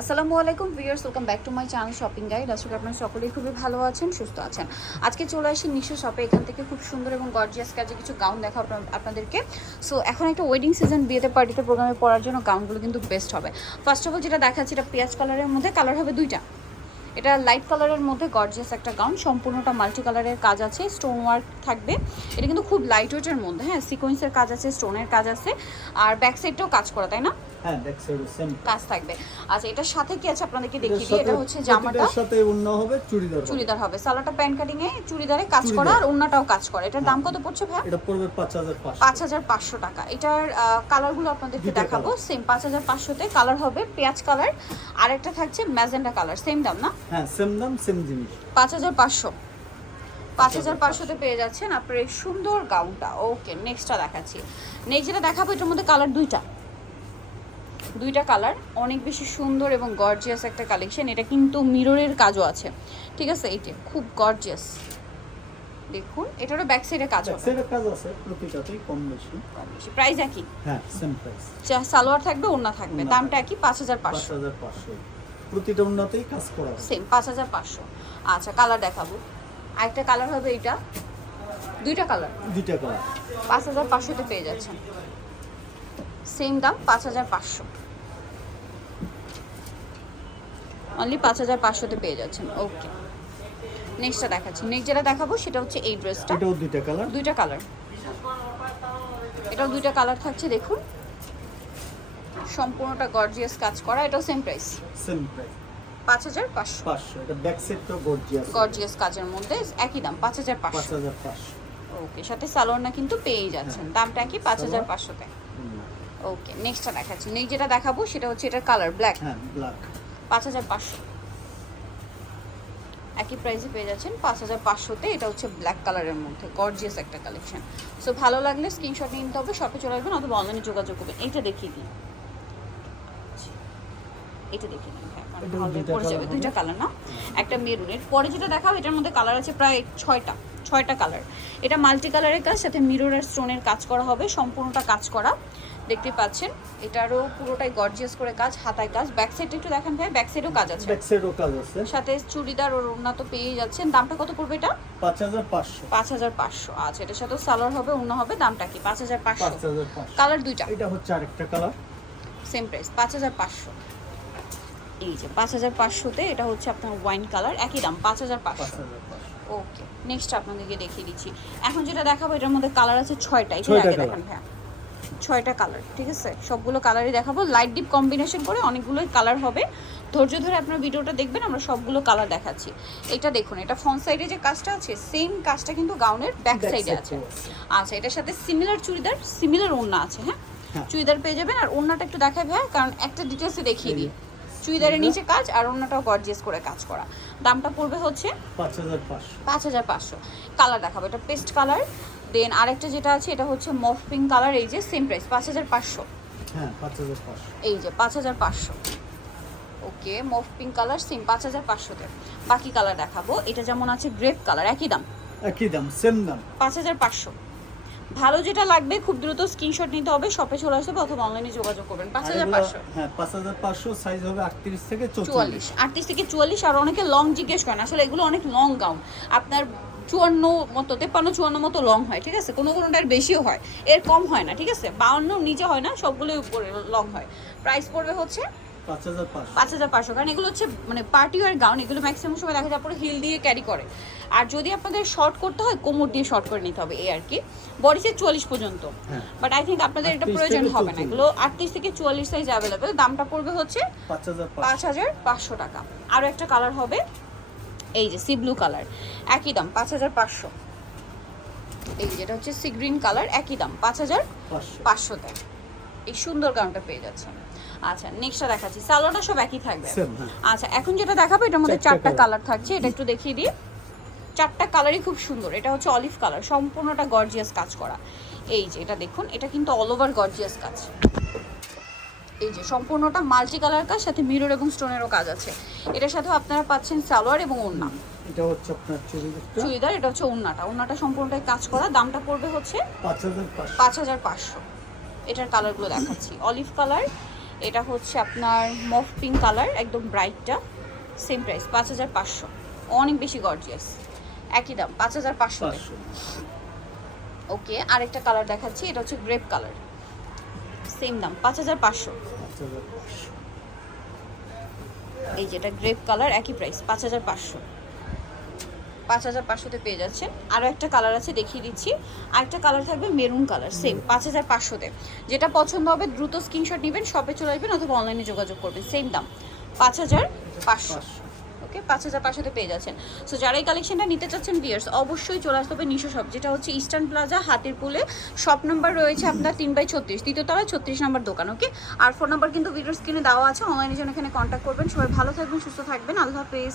আসসালামু আলাইকুম viewers, welcome back to my channel shopping guide. আশা আপনারা সকলেই খুবই ভালো আছেন, সুস্থ আছেন। আজকে চলে আসি নিশো শপে, এখান থেকে খুব সুন্দর এবং গর্জিয়াস কাজে কিছু গাউন দেখা আপনাদেরকে। সো এখন একটা ওয়েডিং সিজন বিয়েতে পার্টিতে প্রোগ্রামে পড়ার জন্য গাউনগুলো কিন্তু বেস্ট হবে। ফার্স্ট অফ অল যেটা দেখাচ্ছি, এটা পেঁয়াজ কালারের মধ্যে কালার হবে দুইটা। এটা লাইট কালারের মধ্যে গর্জিয়াস একটা গাউন সম্পূর্ণটা মাল্টি কালারের কাজ আছে স্টোন ওয়ার্ক থাকবে। এটা কিন্তু খুব লাইট ওয়েটের মধ্যে হ্যাঁ সিকোয়েন্সের কাজ আছে স্টোনের কাজ আছে, আর ব্যাক সাইডটাও কাজ করা, তাই না? হ্যাঁ ব্যাক সাইডে সেম কাজ থাকবে। আচ্ছা এটার সাথে কি আছে? আপনাদেরকে দেখিয়ে দিই এটা হচ্ছে জামাটা। সাথে হবে চুড়িদার হবে। চুড়িদার হবে। সালোয়ারটা প্যান্ট কাটিং এ চুড়িদারে কাজ করা আর ওন্নাটাও কাজ করা। এটার দাম কত পড়ছে ভাই এটা পড়বে পাঁচ হাজার পাঁচশো। পাঁচ হাজার পাঁচশো টাকা। এটার কালারগুলো আপনাদেরকে দেখাবো। সেম পাঁচ হাজার পাঁচশোতে কালার হবে পেঁয়াজ কালার আর একটা থাকছে ম্যাজেন্ডা কালার সেম দাম না? হ্যাঁ সেম দাম সেম জিনিস। পাঁচ হাজার পাঁচশো। পাঁচ হাজার পাঁচশোতে পেয়ে যাচ্ছেন আপনার এই সুন্দর গাউনটা। ওকে নেক্সটটা দেখাচ্ছি। নেক্সট যেটা দেখাবো এটার মধ্যে কালার দুইটা। দুইটা কালার অনেক বেশি সুন্দর এবং গর্জিয়াস একটা কালেকশন এটা কিন্তু মিররের কাজও আছে। ঠিক আছে? এইটা খুব গর্জিয়াস দেখুন এটারও ব্যাক সাইডে কাজ হবে। সাইডে কাজ আছে প্রতিটাতেই কম বেশি। কম বেশি। প্রাইস একই? হ্যাঁ সেম প্রাইস যা সালোয়ার থাকবে ওন্না থাকবে। দামটা একই 5500 5500 প্রতিটা ওন্নাতেই কাজ করা আছে সেম 5500 আচ্ছা কালার দেখাবো। আরেকটা কালার হবে এটা দুইটা কালার দুইটা কালার 5500 তে পেয়ে যাচ্ছেন। সেম দাম 5500 অনলি পাঁচ হাজার পাঁচশোতে পেয়ে যাচ্ছেন। ওকে নেক্সটটা দেখাচ্ছি। নেক্সট যেটা দেখাবো সেটা হচ্ছে এই ড্রেসটা এটাও দুইটা কালার দুইটা কালার এটাও দুইটা কালার থাকছে দেখুন। সম্পূর্ণটা গর্জিয়াস কাজ করা এটাও সেম প্রাইস সেম প্রাইস পাঁচ হাজার পাঁচশো। পাঁচশো। এটা ব্যাক সাইডটাও গর্জিয়াস গর্জিয়াস কাজের মধ্যে একই দাম পাঁচ হাজার পাঁচ পাঁচশো হাজার পাঁচশো। ওকে সাথে সালোয়ারটা কিন্তু পেয়েই যাচ্ছেন। দামটা কি? পাঁচ হাজার। পাঁচশোতে। ওকে নেক্সটটা দেখাচ্ছি। নেক্সট যেটা দেখাবো সেটা হচ্ছে এটার কালার ব্ল্যাক হ্যাঁ ব্ল্যাক পাঁচ হাজার পাঁচশো। একই প্রাইসে পেয়ে যাচ্ছেন পাঁচ হাজার পাঁচশোতে। এটা হচ্ছে ব্ল্যাক কালারের মধ্যে গর্জিয়াস একটা কালেকশন সো ভালো লাগলে স্ক্রিনশট নিতে হবে শপে চলে আসবেন অথবা অনলাইনে যোগাযোগ করবেন। এইটা দেখিয়ে দিই। এটা দেখিয়ে দিন হ্যাঁ, ভালো যাবে। দুইটা কালার না? একটা মেরুনের পরে যেটা দেখাবো এটার মধ্যে কালার আছে প্রায় ছয়টা ছয়টা কালার এটা মাল্টি কালারের কাজ সাথে মিরর আর স্টোনের কাজ করা হবে সম্পূর্ণটা কাজ করা। দেখতে পাচ্ছেন এটারও পুরোটাই গর্জিয়াস করে কাজ হাতায় কাজ। ব্যাক সাইডে একটু দেখেন ভাই ব্যাক সাইডেও কাজ আছে। ব্যাক সাইডও কাজ আছে। সাথে চুড়িদার ওর ওড়না তো পেয়ে যাচ্ছেন। দামটা কত পড়বে এটা? পাঁচ হাজার পাঁচশো। পাঁচ হাজার পাঁচশো। আচ্ছা এটার সাথে সালোয়ার হবে ওড়না হবে দামটা কি? পাঁচ হাজার পাঁচ পাঁচশো হাজার পাঁচশো। কালার দুইটা। এটা হচ্ছে আরেকটা কালার সেম প্রাইস পাঁচ হাজার পাঁচশো। এই যে পাঁচ হাজার পাঁচশোতে এটা হচ্ছে আপনার ওয়াইন কালার একই দাম পাঁচ হাজার পাঁচ পাঁচশো হাজার পাঁচশো। ওকে নেক্সট আপনাদেরকে দেখিয়ে দিচ্ছি। এখন যেটা দেখাবো এটার মধ্যে কালার আছে ছয়টা একটু ছয়টা আগে দেখেন হ্যাঁ ছয়টা কালার ঠিক আছে? সবগুলো কালারই দেখাবো। লাইট ডিপ কম্বিনেশন করে অনেকগুলোই কালার হবে। ধৈর্য ধরে আপনার ভিডিওটা দেখবেন আমরা সবগুলো কালার দেখাচ্ছি। এটা দেখুন এটা ফ্রন্ট সাইডে যে কাজটা আছে সেম কাজটা কিন্তু গাউনের ব্যাক সাইডে আছে। আচ্ছা এটার সাথে সিমিলার চুড়িদার সিমিলার ওড়না আছে হ্যাঁ? হ্যাঁ। চুড়িদার পেয়ে যাবেন আর ওড়নাটা একটু দেখাবে হ্যাঁ কারণ একটা ডিটেলসে দেখিয়ে দিই। চুড়িদারের নিচে কাজ আর ওড়নাটাও গর্জিয়াস করে কাজ করা। দামটা পড়বে হচ্ছে পাঁচ হাজার পাঁচ হাজার পাঁচশো। কালার দেখাবো এটা পেস্ট কালার দেন আরেকটা যেটা আছে এটা হচ্ছে মফ পিঙ্ক কালার এই যে সেম প্রাইস পাঁচ হাজার পাঁচশো। হ্যাঁ পাঁচ হাজার পাঁচশো। এই যে পাঁচ হাজার পাঁচশো। ওকে মফ পিঙ্ক কালার সেম পাঁচ হাজার পাঁচশোতে। বাকি কালার দেখাবো এটা যেমন আছে গ্রেপ কালার একই দাম। একই দাম সেম দাম। পাঁচ হাজার পাঁচশো। ভালো যেটা লাগবে খুব দ্রুত স্ক্রিনশট নিতে হবে শপে চলে আসবে অথবা অনলাইনে যোগাযোগ করবেন। পাঁচ হাজার পাঁচশো। হ্যাঁ পাঁচ হাজার পাঁচশো সাইজ হবে আটত্রিশ থেকে চুয়াল্লিশ আটত্রিশ থেকে চুয়াল্লিশ আর অনেকে লং জিজ্ঞেস করেন আসলে এগুলো অনেক লং গাউন আপনার চুয়ান্ন মতো তেপ্পান্ন চুয়ান্ন মতো লং হয় ঠিক আছে? কোনো কোনোটার বেশিও হয়। এর কম হয় না ঠিক আছে? বাউন্ন নিচে হয় না সবগুলোই উপরে লং হয়। প্রাইস পড়বে হচ্ছে পাঁচ হাজার পাঁচশো। কারণ এগুলো হচ্ছে মানে পার্টি ওয়ার গাউন এগুলো ম্যাক্সিমাম সময় দেখা যায় পরে হিল দিয়ে ক্যারি করে। আর যদি আপনাদের শর্ট করতে হয় কোমর দিয়ে শর্ট করে নিতে হবে এই আর কি। বডি সাইজ চুয়াল্লিশ পর্যন্ত। বাট আই থিঙ্ক আপনাদের এটা প্রয়োজন হবে না। এগুলো আটত্রিশ থেকে চুয়াল্লিশ সাইজ অ্যাভেলেবেল দামটা পড়বে হচ্ছে পাঁচ হাজার পাঁচশো। টাকা। আরও একটা কালার হবে এই যে সি ব্লু কালার একই দাম পাঁচ হাজার পাঁচশো। এই যেটা হচ্ছে সি গ্রিন কালার একই দাম পাঁচ হাজার পাঁচশো। পাঁচশোতে। এই সুন্দর গাউনটা পেয়ে যাচ্ছেন। আচ্ছা নেক্সটটা দেখাচ্ছি। সালোয়ারটা সব একই থাকবে। হ্যাঁ। আচ্ছা এখন যেটা দেখাবো এটার মধ্যে চারটা কালার থাকছে এটা একটু দেখিয়ে দিই। চারটা কালারই খুব সুন্দর। এটা হচ্ছে অলিভ কালার সম্পূর্ণটা গর্জিয়াস কাজ করা। এই যে এটা দেখুন এটা কিন্তু অল ওভার গর্জিয়াস কাজ। এই যে সম্পূর্ণটা মাল্টি কালার কাজ সাথে মিরর এবং স্টোনেরও কাজ আছে। এটার সাথেও আপনারা পাচ্ছেন সালোয়ার এবং ওড়না। এটা হচ্ছে আপনার চুড়িদারটা। চুড়িদার এটা হচ্ছে ওড়নাটা। ওড়নাটা সম্পূর্ণটাই কাজ করা। দামটা পড়বে হচ্ছে পাঁচ হাজার পাঁচশো। এটার কালারগুলো দেখাচ্ছি। অলিভ কালার এটা হচ্ছে আপনার মফ পিঙ্ক কালার একদম ব্রাইটটা সেম প্রাইস পাঁচ হাজার পাঁচশো। অনেক বেশি গর্জিয়াস একই দাম পাঁচ হাজার পাঁচশো পাঁচশো। ওকে আরেকটা কালার দেখাচ্ছি। এটা হচ্ছে গ্রেপ কালার সেম দাম পাঁচ হাজার পাঁচশো। পাঁচ এই যেটা গ্রেপ কালার একই প্রাইস পাঁচ হাজার পাঁচশো। পাঁচ হাজার পাঁচশোতে পেয়ে যাচ্ছেন। আরও একটা কালার আছে দেখিয়ে দিচ্ছি। আরেকটা কালার থাকবে মেরুন কালার সেম পাঁচ হাজার পাঁচশোতে। যেটা পছন্দ হবে দ্রুত স্ক্রিনশট নেবেন শপে চলে আসবেন অথবা অনলাইনে যোগাযোগ করবেন সেম দাম পাঁচ হাজার পাঁচশো। পাঁচশো। ওকে, পাঁচ হাজার পাঁচশোতে পেয়ে যাচ্ছেন। সো যারা এই কালেকশনটা নিতে চাচ্ছেন বিয়ার্স অবশ্যই চলে আসতে হবে নিশো শপ যেটা হচ্ছে ইস্টার্ন প্লাজা হাতের পুলে শপ নাম্বার রয়েছে আপনার তিন বাই ছত্রিশ দ্বিতীয়তলায় ছত্রিশ নাম্বার দোকান ওকে আর ফোন নাম্বার কিন্তু ভিডিও স্ক্রিনে দেওয়া আছে অনলাইনের জন্য এখানে কন্ট্যাক্ট করবেন। সবাই ভালো থাকবেন, সুস্থ থাকবেন। আল্লাহ হাফেজ।